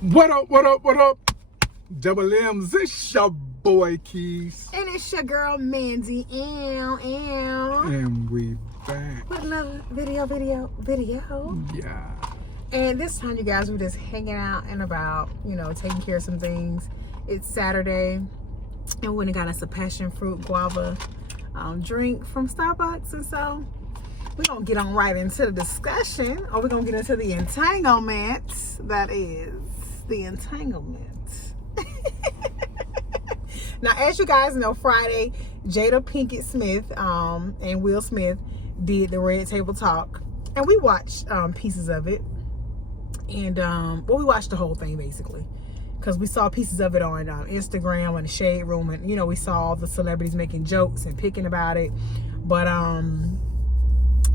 What up, what up, what up? Double M's, it's your boy Keys. And it's your girl Mandy. And we back. With another video. Yeah. And this time, you guys, we're just hanging out and about, taking care of some things. It's Saturday, and we went and got us a passion fruit guava drink from Starbucks. And so we're going to get on right into the discussion, or we're going to get into the entanglement. That is the entanglement. Now, as you guys know, Friday, Jada, Pinkett Smith, and Will Smith did the Red Table Talk, and we watched pieces of it. And we watched the whole thing basically, because we saw pieces of it on Instagram and the Shade Room, and we saw all the celebrities making jokes and picking about it. But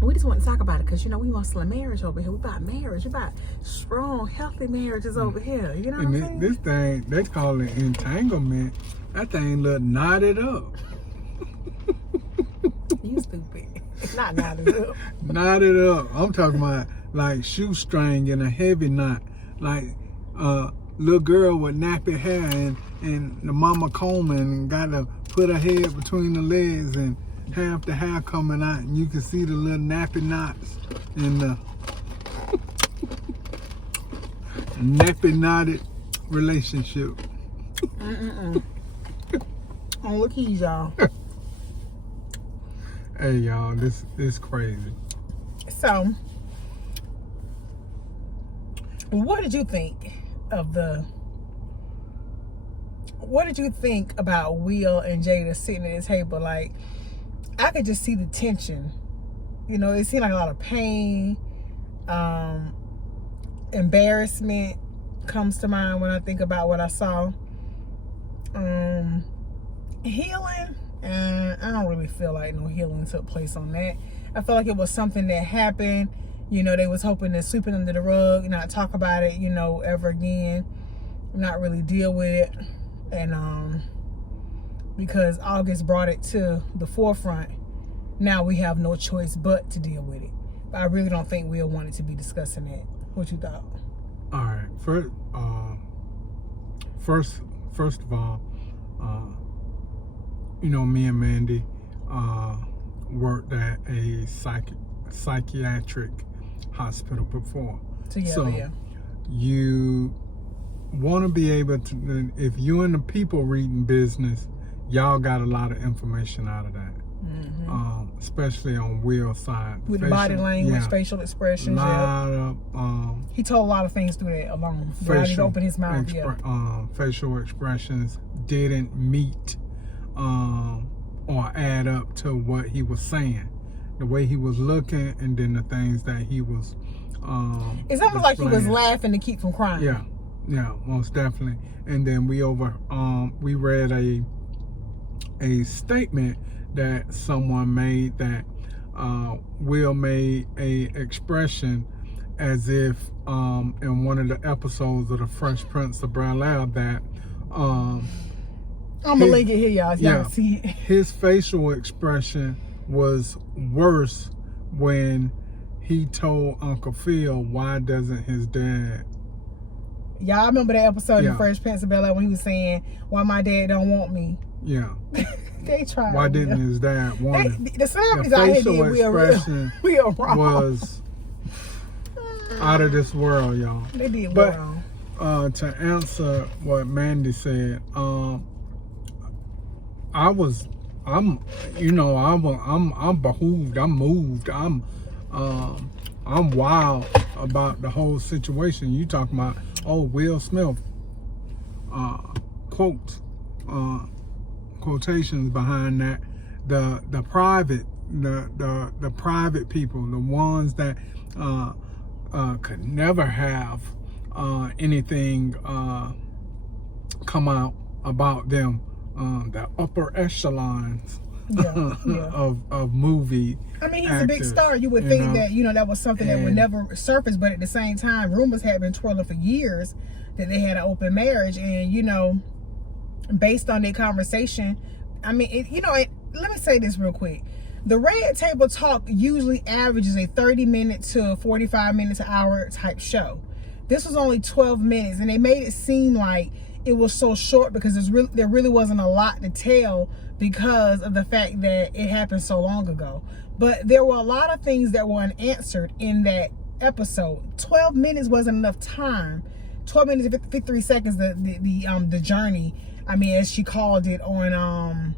we just want to talk about it because we MuscleNMarriage over here. We about marriage. We about strong, healthy marriages over here. You know what I'm saying? This thing, they call it entanglement. That thing look knotted up. You stupid. Not knotted up. Knotted up. I'm talking about like shoestring and a heavy knot. Like little girl with nappy hair and the mama combing and got to put her head between the legs and half the hair coming out, and you can see the little nappy knots in the nappy knotted relationship. On the keys, y'all. Hey, y'all, this is crazy. So, what did you think about Will and Jada sitting at the table? Like, I could just see the tension. It seemed like a lot of pain, embarrassment comes to mind when I think about what I saw. Healing, and I don't really feel like no healing took place on that. I feel like it was something that happened. They was hoping to sweep it under the rug, not talk about it, ever again, not really deal with it. And because August brought it to the forefront, now we have no choice but to deal with it. But I really don't think Will wanted to be discussing that. What you thought? All right. First of all, me and Mandy worked at a psychiatric hospital before. Yeah. You want to be able to, if you're in the people reading business, y'all got a lot of information out of that. Mm-hmm. Especially on Will's side. With the body language, facial expressions. He told a lot of things through that alone. He opened his mouth. Facial expressions didn't meet or add up to what he was saying. The way he was looking, and then the things that he was it's almost like he was laughing to keep from crying. Yeah, most definitely. And then we read a statement that someone made that Will made a expression as if in one of the episodes of the Fresh Prince of Bel-Air that I'm gonna link it here, y'all. Y'all see it. His facial expression was worse when he told Uncle Phil, why doesn't his dad? Y'all remember that episode in Fresh Prince of Bel-Air when he was saying, why my dad don't want me? Yeah. They tried. Why didn't his dad want him? The celebrities out here did real wrong. Was out of this world, y'all. They did wrong. To answer what Mandy said, I'm behooved, I'm moved, I'm wild about the whole situation. You talking about Will Smith quotations behind that, the private people, the ones that could never have anything come out about them, the upper echelons of movie. I mean, he's a big star. You would think that that was something that would never surface, but at the same time, rumors had been twirling for years that they had an open marriage, and based on their conversation, I mean, let me say this real quick. The Red Table Talk usually averages a 30-minute to 45 minutes an hour type show. this was only 12 minutes, and they made it seem like it was so short because there really wasn't a lot to tell because of the fact that it happened so long ago. But there were a lot of things that were unanswered in that episode. 12 minutes wasn't enough time. 12 minutes and 53 seconds, the journey, I mean, as she called it on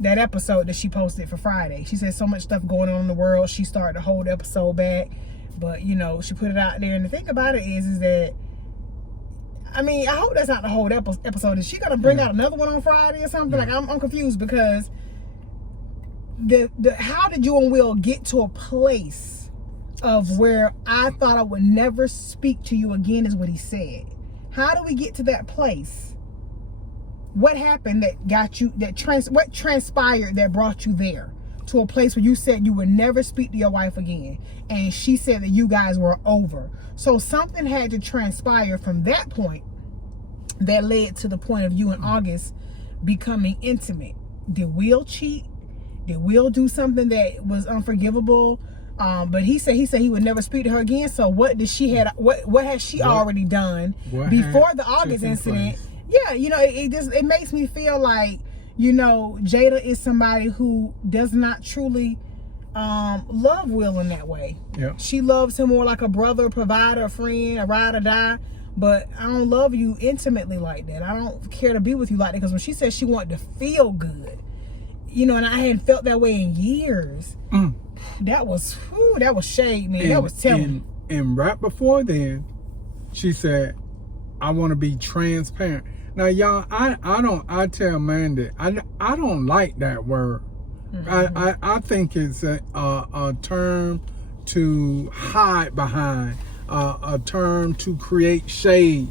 that episode that she posted for Friday. She said so much stuff going on in the world, she started to hold the episode back. But, you know, she put it out there. And the thing about it is that, I mean, I hope that's not the whole episode. Is she going to bring out another one on Friday or something? Like, I'm confused because how did you and Will get to a place of where I thought I would never speak to you again is what he said. How do we get to that place? What happened that got you, what transpired that brought you there to a place where you said you would never speak to your wife again? And she said that you guys were over. So something had to transpire from that point that led to the point of you and August becoming intimate. Did Will cheat? Did Will do something that was unforgivable? But he said he would never speak to her again. So what did she had? What has she already done before the August incident? Yeah, you know, it makes me feel like, you know, Jada is somebody who does not truly love Will in that way. Yeah. She loves him more like a brother, a provider, a friend, a ride or die. But I don't love you intimately like that. I don't care to be with you like that. Because when she said she wanted to feel good, you know, and I hadn't felt that way in years. That was shade, man. That was telling. And right before then, she said, I want to be transparent. Now, y'all, I tell Mandy, I don't like that word. I think it's a term to hide behind, a term to create shade,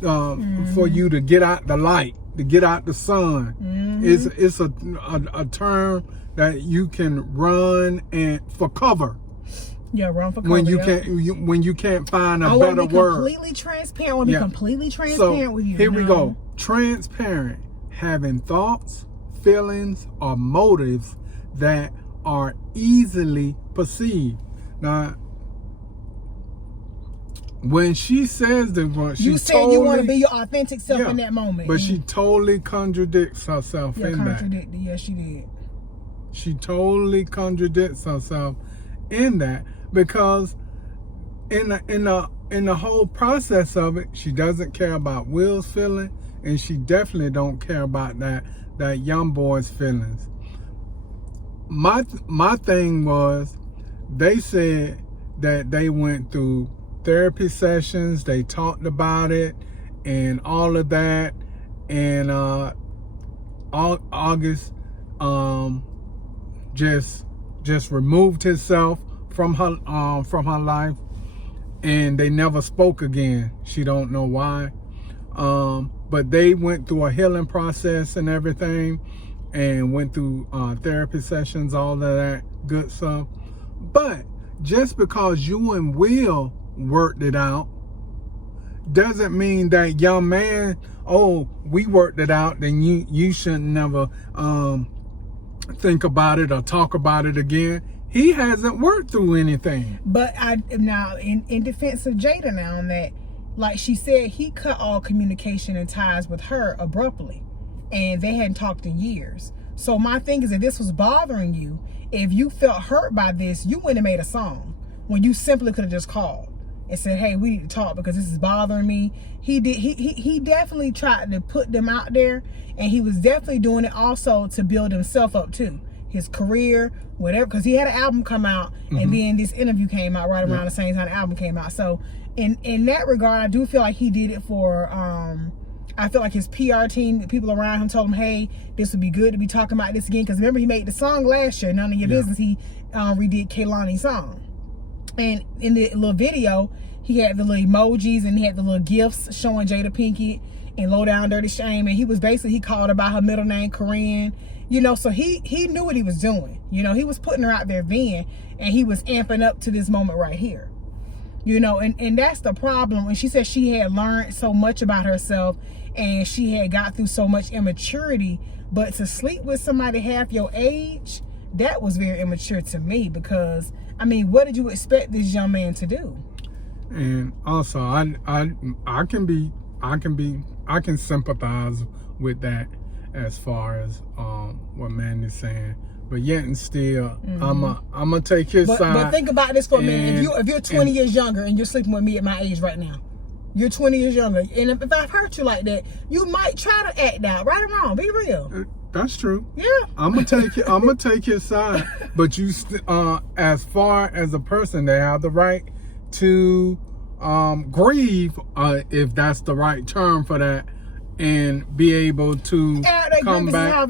for you to get out the light, to get out the sun. It's a term that you can run for cover. Yeah, run for cover. When you can't find a better word. Completely transparent. I want to be completely transparent with you. Here we go. Transparent, having thoughts, feelings, or motives that are easily perceived. Now, when she says the word, you said you want to be your authentic self in that moment. But she totally contradicts herself in that. Yeah, she did. She totally contradicts herself in that, because in the whole process of it, she doesn't care about Will's feeling, and she definitely don't care about that young boy's feelings. My thing was, they said that they went through therapy sessions, they talked about it and all of that, and August just removed himself from her life, and they never spoke again. She don't know why, but they went through a healing process and everything, and went through therapy sessions, all of that good stuff. But just because you and Will worked it out doesn't mean that young man, oh, we worked it out, then you shouldn't never think about it or talk about it again. He hasn't worked through anything. But now in defense of Jada now, on that, like she said, he cut all communication and ties with her abruptly, and they hadn't talked in years. So my thing is, if this was bothering you, if you felt hurt by this, you wouldn't have made a song when you simply could have just called and said, hey, we need to talk because this is bothering me. He definitely tried to put them out there, and he was definitely doing it also to build himself up too, his career, whatever, because he had an album come out, and then this interview came out right around the same time the album came out. So in that regard, I do feel like he did it for I feel like his PR team, the people around him, told him, hey, this would be good to be talking about this again, because remember, he made the song last year, None of Your Business. He redid Kehlani's song, and in the little video he had the little emojis and he had the little gifts showing Jada Pinkett and Low Down Dirty Shame, and he was basically, he called her by her middle name, Corinne, you know. So he knew what he was doing, you know. He was putting her out there then, and he was amping up to this moment right here, you know. And that's the problem. And she said she had learned so much about herself, and she had got through so much immaturity, but to sleep with somebody half your age, that was very immature to me, because I mean, what did you expect this young man to do? And also, I can sympathize with that as far as what Mandy's saying. But yet and still, I'm gonna take his side. But think about this for a minute. If you're 20 years younger and you're sleeping with me at my age right now, you're 20 years younger, and if I've hurt you like that, you might try to act out. Right or wrong? Be real. That's true. Yeah. I'm gonna take his side. But you, as far as a person, they have the right to grieve, if that's the right term for that, and be able to come back.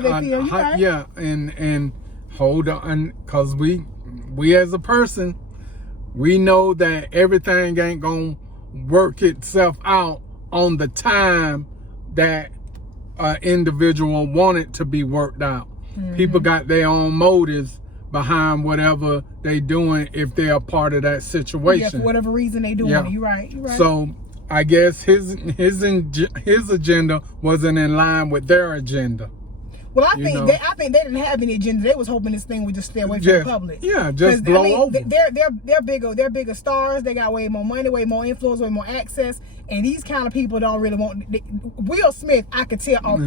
Yeah, and hold on, because we as a person, we know that everything ain't gonna work itself out on the time that an individual want it to be worked out. People got their own motives behind whatever they doing if they're a part of that situation. Yeah, for whatever reason they doing it. You're right. So I guess his agenda wasn't in line with their agenda. Well, I think they didn't have any agenda. They was hoping this thing would just stay away from the public. Yeah, just blow over. They're bigger stars. They got way more money, way more influence, way more access. And these kind of people don't really want. Will Smith, I could tell off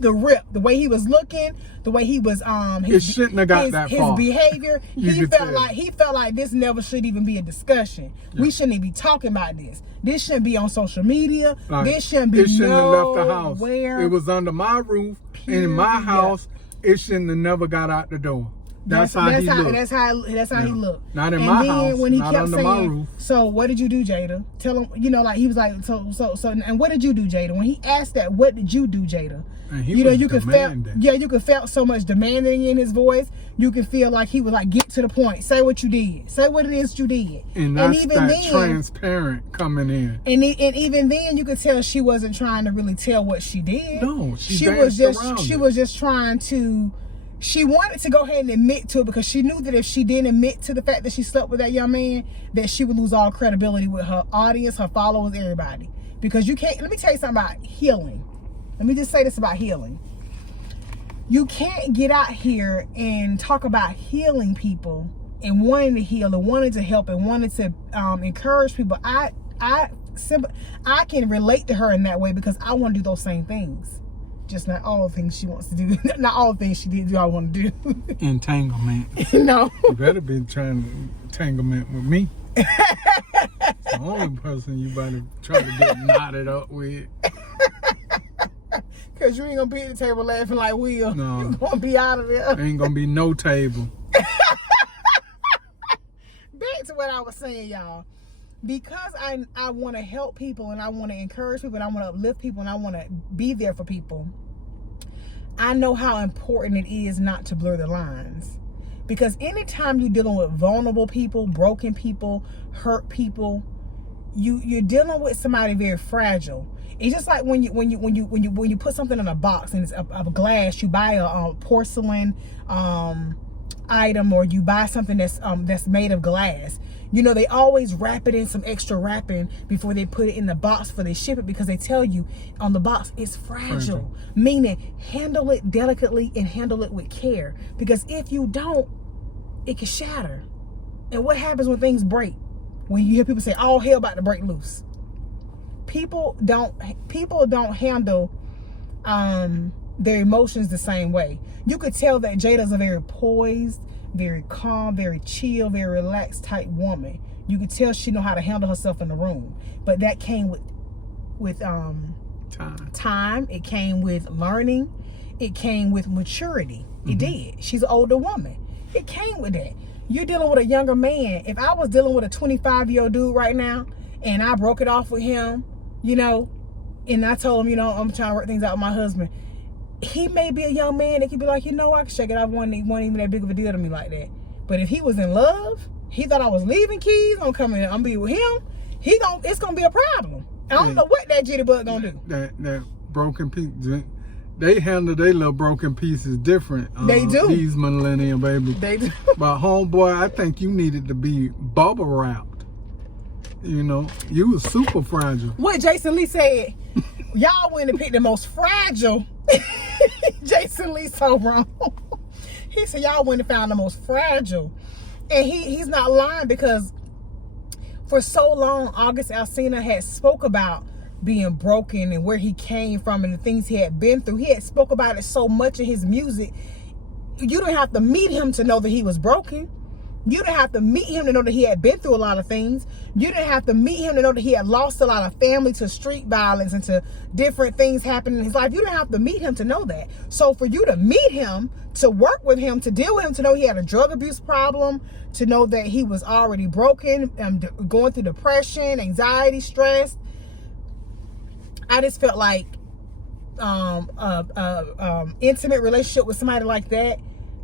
the rip, the way he was looking, the way he was it shouldn't have got that far. His behavior, he felt like this never should even be a discussion. Yeah. We shouldn't even be talking about this. This shouldn't be on social media. This shouldn't be. It shouldn't have left the house. It was under my roof, in my house. It shouldn't have never got out the door. That's how he looked. That's how he looked. Not in my house. When he not kept under saying, my roof. So what did you do, Jada? Tell him. Like he was like, so. And what did you do, Jada? When he asked that, what did you do, Jada? And he was demanding. You could feel so much demanding in his voice. You could feel like he was like, get to the point. Say what you did. Say what it is you did. And that's transparent coming in. And even then, you could tell she wasn't trying to really tell what she did. No, she was just trying to. She wanted to go ahead and admit to it because she knew that if she didn't admit to the fact that she slept with that young man, that she would lose all credibility with her audience, her followers, everybody. Because you can't. Let me tell you something about healing. Let me just say this about healing. You can't get out here and talk about healing people and wanting to heal and wanting to help and wanting to encourage people. I can relate to her in that way because I want to do those same things. Just not all the things she wants to do. Not all the things she did do I want to do. Entanglement. No. You better be trying to entanglement with me. The only person you better try to get knotted up with. Because you ain't going to be at the table laughing like Will. No. You're going to be out of there. Ain't going to be no table. Back to what I was saying, y'all. Because I want to help people and I want to encourage people and I want to uplift people and I want to be there for people, I know how important it is not to blur the lines. Because anytime you're dealing with vulnerable people, broken people, hurt people, you're dealing with somebody very fragile. It's just like when you put something in a box and it's a glass, you buy a porcelain item or you buy something that's made of glass. You know, they always wrap it in some extra wrapping before they put it in the box before they ship it because they tell you on the box it's fragile. Meaning handle it delicately and handle it with care. Because if you don't, it can shatter. And what happens when things break? When you hear people say, all hell about to break loose. People don't handle their emotions the same way. You could tell that Jada's a very poised, very calm, very chill, very relaxed type woman. You could tell she know how to handle herself in the room. But that came with time. It came with learning. It came with maturity. It did. She's an older woman. It came with that. You're dealing with a younger man. If I was dealing with a 25-year-old dude right now and I broke it off with him, you know, and I told him, you know, I'm trying to work things out with my husband, he may be a young man that could be like, you know, I can shake it off. Wasn't even that big of a deal to me like that. But if he was in love, he thought I was leaving keys, I'm coming, I'm be with him, it's gonna be a problem. I don't know what that jitterbug gonna do. That broken piece, they handle their little broken pieces different. They do. These millennial babies. They do. But homeboy, I think you needed to be bubble wrapped. You know, you was super fragile. What Jason Lee said, y'all went and picked the most fragile. Jason Lee so wrong. He said y'all went and found the most fragile. And he's not lying because For so long, August Alsina had spoke about being broken and where he came from and the things he had been through. He had spoke about it so much in his music. You didn't have to meet him to know that he was broken. You didn't have to meet him to know that he had been through a lot of things. You didn't have to meet him to know that he had lost a lot of family to street violence and to different things happening in his life. You didn't have to meet him to know that. So for you to meet him, to work with him, to deal with him, to know he had a drug abuse problem, to know that he was already broken, going through depression, anxiety, stress, I just felt like intimate relationship with somebody like that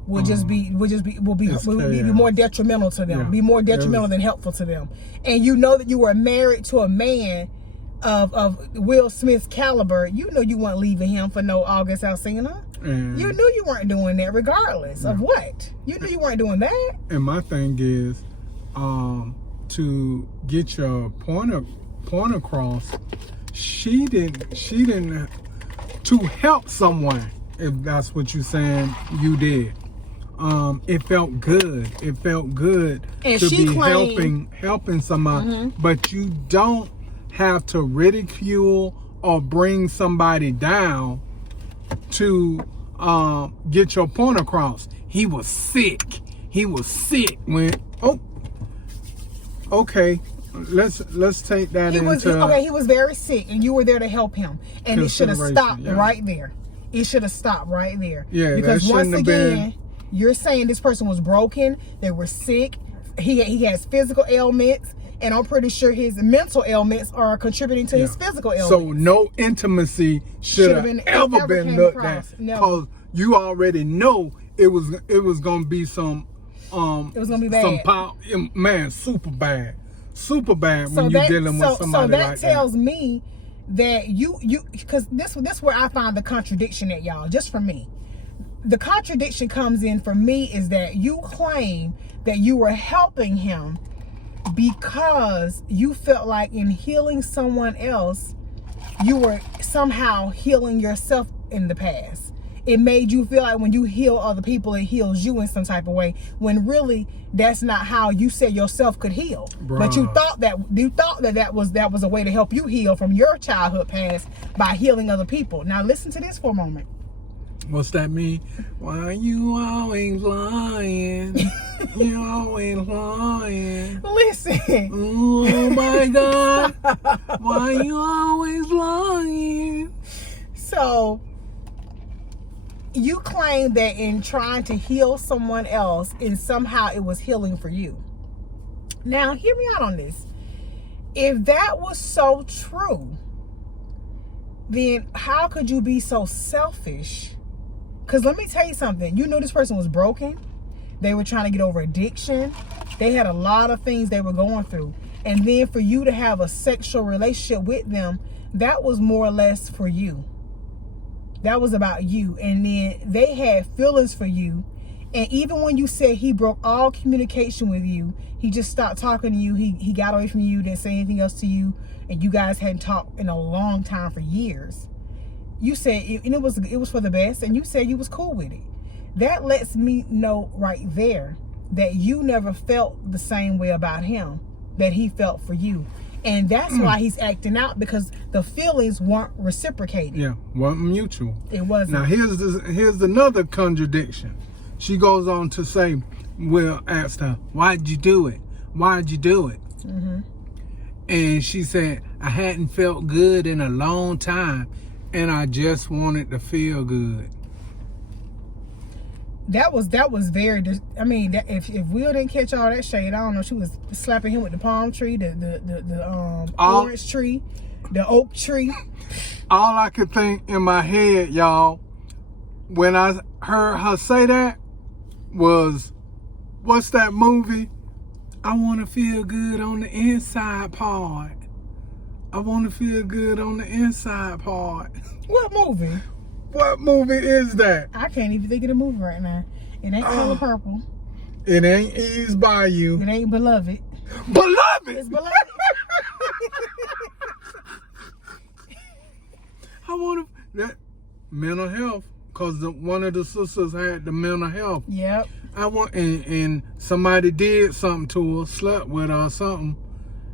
will be more detrimental to them, be more detrimental than helpful to them. And you know that you were married to a man of Will Smith's caliber. You know you weren't leaving him for no August Alsina. You knew you weren't doing that regardless of what. You knew you weren't doing that. And my thing is, to get your point across, she didn't to help someone, if that's what you're saying you did. It felt good. It felt good and to be claimed, helping somebody. But you don't have to ridicule or bring somebody down to get your point across. He was sick. He was sick when okay. Let's take that he was very sick and you were there to help him. And it should have stopped right there. It should have stopped right there. Yeah, because once again, you're saying this person was broken, they were sick, he has physical ailments, and I'm pretty sure his mental ailments are contributing to his physical ailments. So no intimacy should have ever been looked at, because you already know it was gonna be some it was gonna be bad. Some power, man, super bad when you're dealing with somebody like that. So that tells me that you because this where I find the contradiction at, y'all, just for me. The contradiction comes in for me is that you claim that you were helping him because you felt like in healing someone else, you were somehow healing yourself in the past. It made you feel like when you heal other people, it heals you in some type of way, when really that's not how you said yourself could heal. Bruh. But you thought that was a way to help you heal from your childhood past by healing other people. Now listen to this for a moment. What's that mean? Why you always lying? You always lying. Listen. Oh my God. Why you always lying? So you claim that in trying to heal someone else, and somehow it was healing for you. Now, hear me out on this. If that was so true, then how could you be so selfish? Because let me tell you something. You know this person was broken. They were trying to get over addiction. They had a lot of things they were going through. And then for you to have a sexual relationship with them, that was more or less for you. That was about you. And then they had feelings for you. And even when you said he broke all communication with you, he just stopped talking to you, he got away from you, didn't say anything else to you, and you guys hadn't talked in a long time, for years. You said it was for the best, and you said you was cool with it. That lets me know right there that you never felt the same way about him that he felt for you. And that's why he's acting out, because the feelings weren't reciprocated. Yeah, weren't mutual. It wasn't. Now here's another contradiction. She goes on to say, Will asked her, why'd you do it? Why'd you do it? Mm-hmm. And she said, I hadn't felt good in a long time, and I just wanted to feel good. That was very. I mean, if Will didn't catch all that shade, I don't know. She was slapping him with the palm tree, the orange tree, the oak tree. All I could think in my head, y'all, when I heard her say that, was, what's that movie? I want to feel good on the inside part. I want to feel good on the inside part. What movie? What movie is that? I can't even think of the movie right now. It ain't Color Purple. It ain't Ease by You. It ain't Beloved. Beloved! It's Beloved. I want to... That mental health. Because one of the sisters had the mental health. Yep. And somebody did something to her, slept with her or something.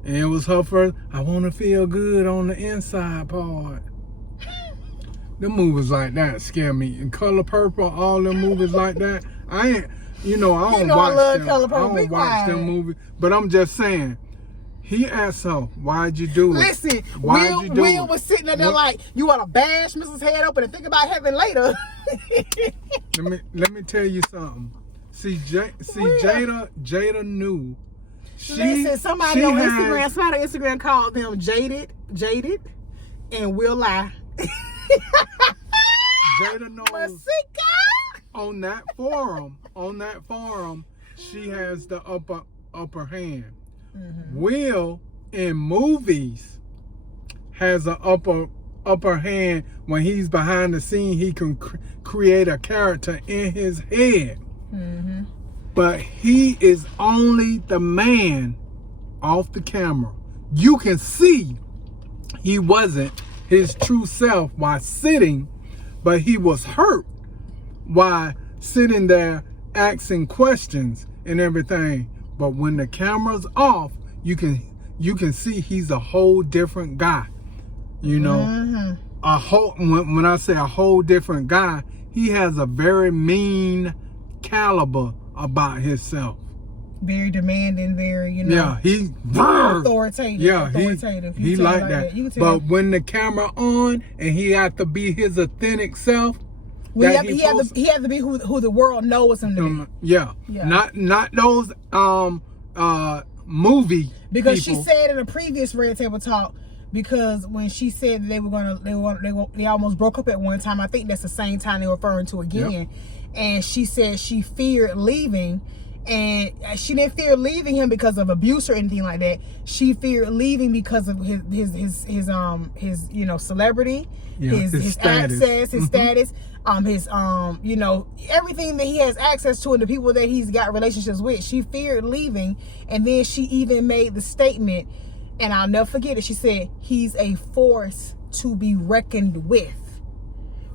And it was her first, I want to feel good on the inside part. Them movies like that scare me. And Color Purple, all them movies like that. I ain't, I don't watch them. Color Purple. I don't watch them movies. But I'm just saying, he asked her, why'd you do it? Listen, Will was sitting there like, you want to bash Mrs. Head open and think about heaven later. let me tell you something. Jada knew. Listen, somebody on Instagram called them jaded, and will lie. Jada knows. On that forum, she has the upper hand. Mm-hmm. Will in movies has an upper hand. When he's behind the scene, he can create a character in his head. Mm-hmm. But he is only the man off the camera. You can see he wasn't his true self while sitting, but he was hurt while sitting there asking questions and everything. But when the camera's off, you can see he's a whole different guy. Mm-hmm. When I say a whole different guy, he has a very mean caliber about himself. Very demanding, very, he's authoritative. Yeah, he like that. But when the camera on and he had to be his authentic self, he had to be who the world knows him to be. Yeah. Not those movie because people. She said in a previous Red Table Talk, because when she said that they almost broke up at one time, I think that's the same time they're referring to again. Yep. And she said she feared leaving, and she didn't fear leaving him because of abuse or anything like that. She feared leaving because of his celebrity, his status. Access, his status, his everything that he has access to and the people that he's got relationships with. She feared leaving, and then she even made the statement, and I'll never forget it. She said, "He's a force to be reckoned with."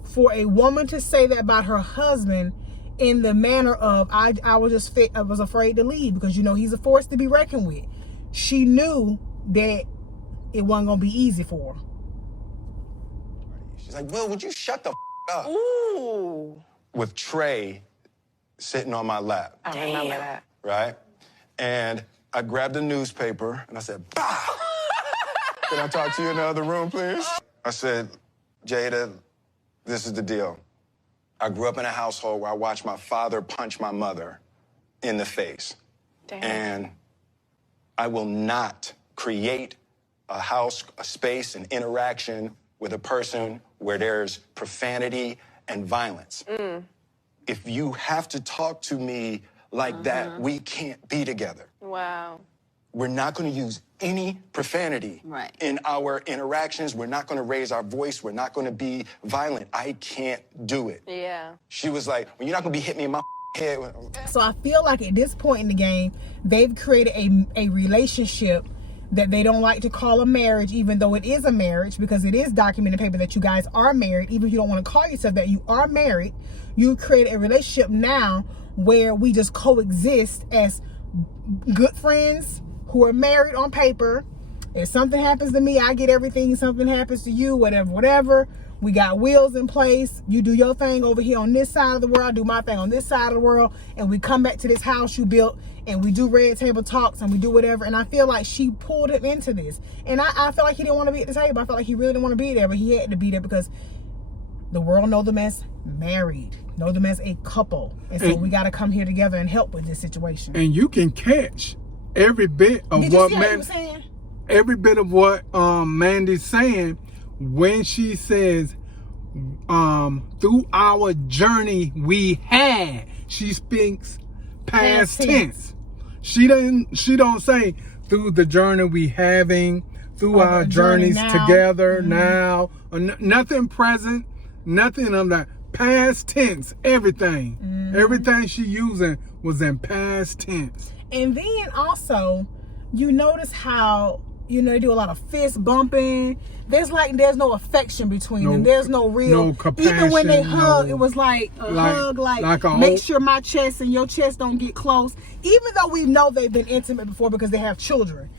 For a woman to say that about her husband in the manner of, I was afraid to leave because he's a force to be reckoned with. She knew that it wasn't gonna be easy for her. She's like, Will, would you shut the up? Ooh. With Trey sitting on my lap. I remember that. Right? And I grabbed a newspaper and I said, bah! Can I talk to you in the other room, please? I said, Jada, this is the deal. I grew up in a household where I watched my father punch my mother in the face. Damn. And I will not create a house, a space, an interaction with a person where there's profanity and violence. Mm. If you have to talk to me like that, we can't be together. Wow. We're not going to use any profanity in our interactions. We're not going to raise our voice. We're not going to be violent. I can't do it. Yeah. She was like, well, you're not going to be hitting me in my head. So I feel like at this point in the game, they've created a relationship that they don't like to call a marriage, even though it is a marriage, because it is documented paper that you guys are married. Even if you don't want to call yourself that, you are married. You create a relationship now where we just coexist as good friends who are married on paper. If something happens to me, I get everything. Something happens to you, whatever. We got wheels in place. You do your thing over here on this side of the world. I do my thing on this side of the world. And we come back to this house you built and we do Red Table Talks and we do whatever. And I feel like she pulled him into this. And I feel like he didn't want to be at the table. I felt like he really didn't want to be there, but he had to be there because the world know them as married, know them as a couple. And so we got to come here together and help with this situation. And you can catch every bit of every bit of what Mandy's saying when she says through our journey we had. She speaks past tense. She don't say through the journey we having, through our journeys together now, or nothing present, nothing of that. Past tense, everything. Everything she using was in past tense. And then also, you notice how, they do a lot of fist bumping. There's no affection between them. There's no real, even when they hug, it was like a hug, make sure my chest and your chest don't get close. Even though we know they've been intimate before because they have children.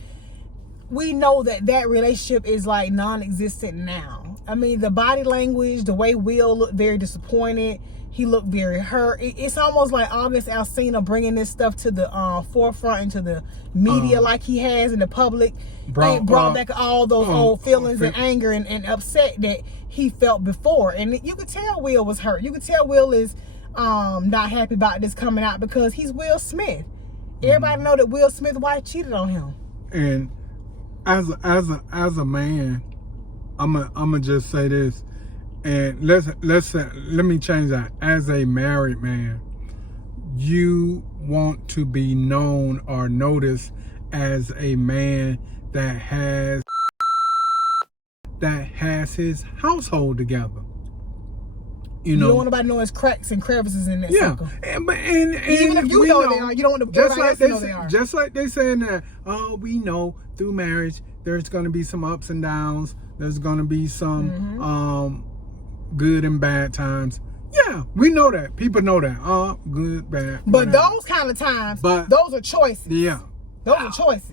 we know that relationship is like non-existent now. I mean, the body language, the way Will looked very disappointed, he looked very hurt. It's almost like August Alsina bringing this stuff to the forefront into the media like he has in the public. Brought back all those old feelings and anger and upset that he felt before. And you could tell Will was hurt. You could tell Will is not happy about this coming out because he's Will Smith. Everybody know that Will Smith's wife cheated on him. And as a man, I'ma just say this, and let me change that. As a married man, you want to be known or noticed as a man that has his household together. You know, you don't want nobody knowing his cracks and crevices in that circle. And even if you know they are, you don't want everybody else to know they are. Just like they saying that, we know through marriage there's going to be some ups and downs. There's going to be some good and bad times. Yeah, we know that. People know that. Good, bad. But those kind of times, those are choices. Yeah. Those are choices.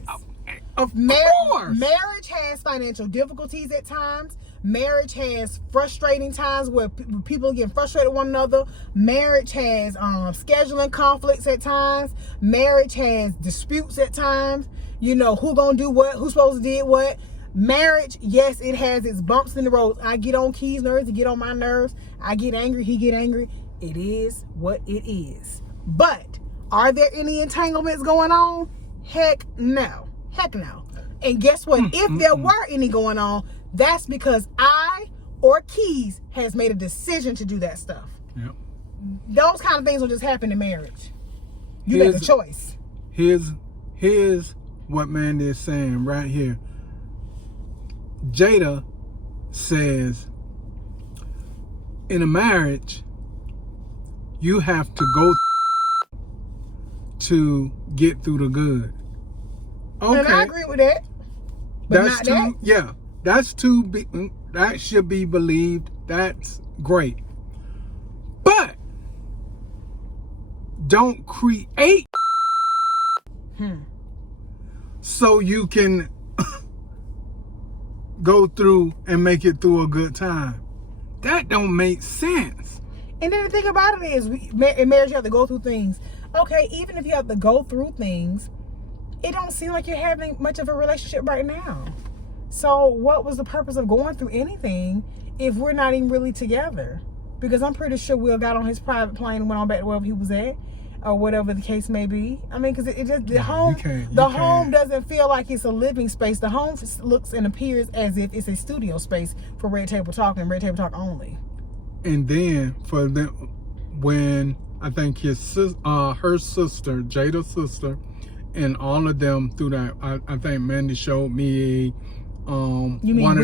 Of course. Marriage has financial difficulties at times. Marriage has frustrating times where people get frustrated with one another. Marriage has scheduling conflicts at times. Marriage has disputes at times. You know, who gonna do what? Who's supposed to do what? Marriage, yes, it has its bumps in the road. I get on Key's nerves, he get on my nerves. I get angry, he get angry. It is what it is. But are there any entanglements going on? Heck no. Heck no. And guess what? If there were any going on, that's because I or Keys has made a decision to do that stuff. Yep. Those kind of things will just happen in marriage. You make a choice. Here's what Mandy is saying right here. Jada says, in a marriage, you have to go to get through the good. Okay. And I agree with that. But that's not that. Yeah, that should be believed. That's great. But don't create so you can go through and make it through a good time. That don't make sense. And then the thing about it is, in marriage you have to go through things. Okay, even if you have to go through things, it don't seem like you're having much of a relationship right now. So what was the purpose of going through anything if we're not even really together? Because I'm pretty sure Will got on his private plane and went on back to wherever he was at, or whatever the case may be. I mean, because it just the home doesn't feel like it's a living space. The home looks and appears as if it's a studio space for Red Table Talk and Red Table Talk only. And then for them, when I think her sister, Jada's sister, and all of them through that, I think Mandy showed me one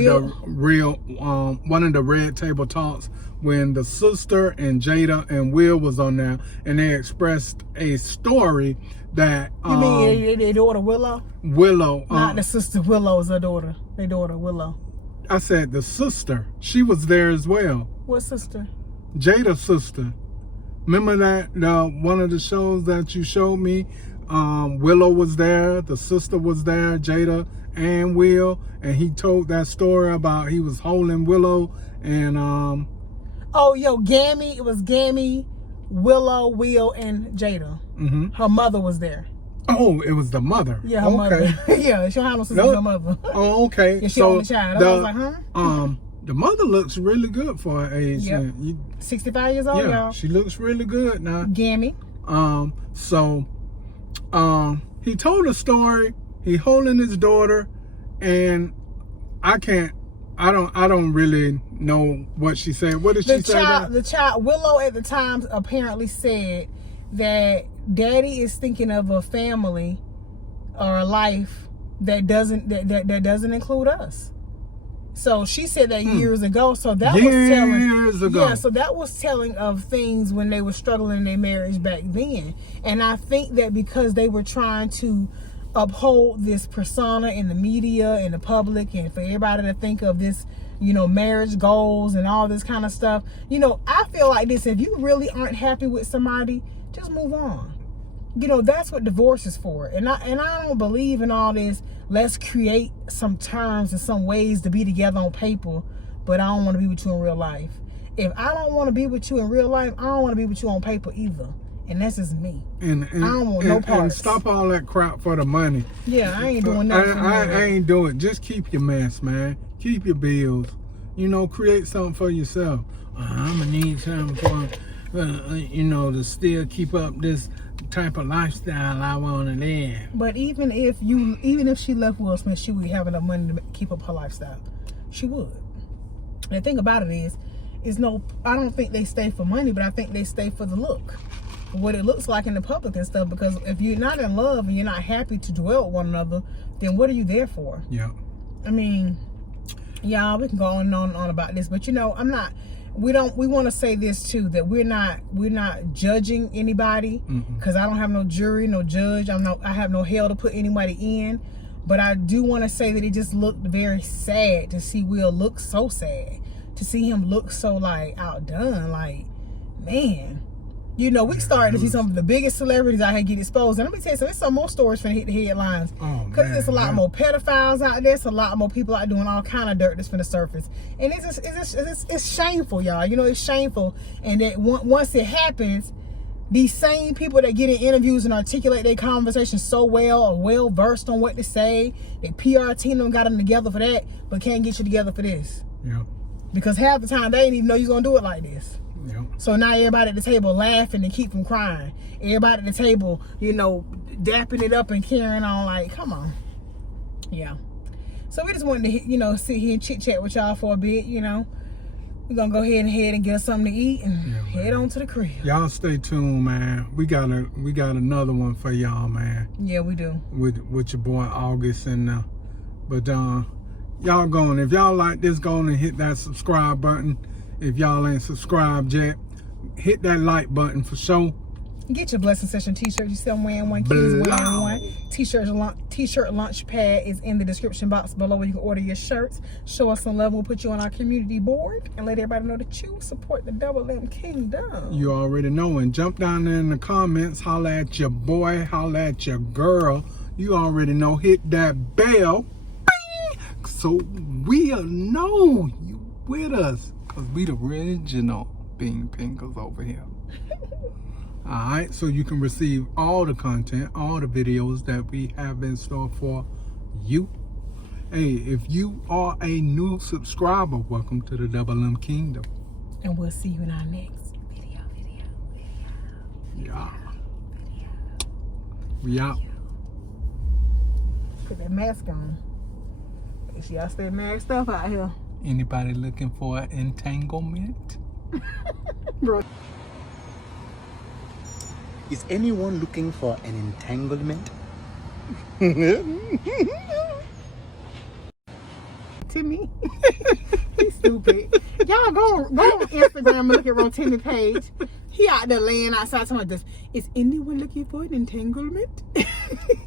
of the Red Table Talks when the sister and Jada and Will was on there, and they expressed a story that you mean their daughter Willow? Willow, not the sister. Willow is her daughter. Their daughter Willow. I said the sister. She was there as well. What sister? Jada's sister. Remember that one of the shows that you showed me? Willow was there, the sister was there, Jada and Will, and he told that story about he was holding Willow and Gammy. It was Gammy, Willow, Will, and Jada. Her mother was there. Oh, it was the mother. Yeah, her mother. Yeah, she had no sister, her mother. Oh, okay. Yeah, she only child. I was like, huh? The mother looks really good for her age. Yep. 65 years old, y'all. She looks really good now. Gammy. He told a story. He holding his daughter, and I don't really know what she said. What did she say? The child, Willow at the time apparently said that Daddy is thinking of a family or a life that doesn't include us. So she said that years ago. So that was telling years ago. Yeah, so that was telling of things when they were struggling in their marriage back then. And I think that because they were trying to uphold this persona in the media, in the public, and for everybody to think of this, marriage goals and all this kind of stuff. I feel like this: if you really aren't happy with somebody, just move on. You know, that's what divorce is for. And I don't believe in all this, let's create some terms and some ways to be together on paper, but I don't want to be with you in real life. If I don't want to be with you in real life, I don't want to be with you on paper either. And that's just me. And I don't want no parts. And stop all that crap for the money. Yeah, I ain't doing nothing. I ain't doing it. Just keep your mess, man. Keep your bills. You know, create something for yourself. I'm going to need something for, you know, to still keep up this type of lifestyle I want to live. But even if she left Will Smith, she would have enough money to keep up her lifestyle. She would. And the thing about it is I don't think they stay for money, but I think they stay for the look. What it looks like in the public and stuff, because if you're not in love and you're not happy to dwell with one another, then what are you there for? Yeah. I mean, y'all, we can go on and on about this, but you know, we want to say this too, that we're not judging anybody, because I don't have no jury, no judge. I have no hell to put anybody in, but I do want to say that it just looked very sad to see Will look so sad, to see him look so like outdone, like, man. You know, we started to see some of the biggest celebrities out here get exposed. And let me tell you something, there's some more stories finna hit the headlines. Because there's a lot more pedophiles out there. There's a lot more people out doing all kind of dirt that's finna surface. And it's shameful, y'all. You know, it's shameful. And that once it happens, these same people that get in interviews and articulate their conversations so well, or well versed on what to say, their PR team done got them together for that, but can't get you together for this. Yeah. Because half the time they didn't even know you was gonna do it like this. Yeah. So now everybody at the table laughing to keep from crying. Everybody at the table, you know, dapping it up and carrying on, like, come on. Yeah. So we just wanted to, you know, sit here and chit chat with y'all for a bit, you know. We're gonna go ahead and get us something to eat and head on to the crib. Y'all stay tuned, man. We got another one for y'all, man. Yeah, we do. With your boy August and but y'all going, if y'all like this, go on and hit that subscribe button. If y'all ain't subscribed yet, hit that like button for sure. Get your Blessing Session t-shirt. You see I'm wearing one, King's wearing one. T-shirt launch pad is in the description box below where you can order your shirts. Show us some love. We'll put you on our community board and let everybody know that you support the DoubleMKingdom. You already know. And jump down there in the comments. Holla at your boy. Holla at your girl. You already know. Hit that bell. So we'll know you with us. Because we the original being pinkers over here. Alright, so you can receive all the content, all the videos that we have in store for you. Hey, if you are a new subscriber, welcome to the DoubleMKingdom. And we'll see you in our next video. Yeah. We out. Put that mask on. Make sure y'all stay masked up out here. Anybody looking for an entanglement? Bro. Is anyone looking for an entanglement? Timmy. He's stupid. Y'all go on Instagram and look at Rotimi page. He out there laying outside talking about this. Is anyone looking for an entanglement? He's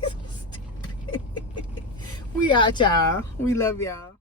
so stupid. We out, y'all. We love y'all.